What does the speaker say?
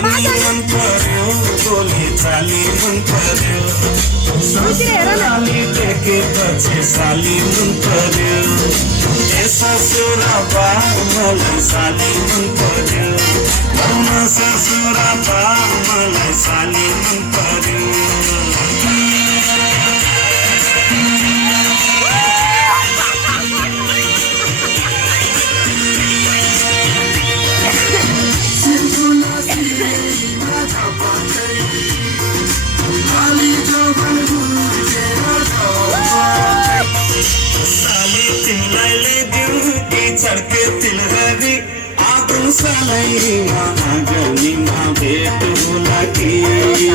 बानी मन पर्यो बोली चाली मन पर्यो ससुराली देखेपछि साली मन पर्यो ए ससुरा बा मलाई साली मन पर्यो घरमा ससुरा बा मलाई साली मन पर्यो साली तिमीलाई ल्याइदिउँ कि चड्के तिलहरी आगो सालैमा आगनीमा भेट होला कि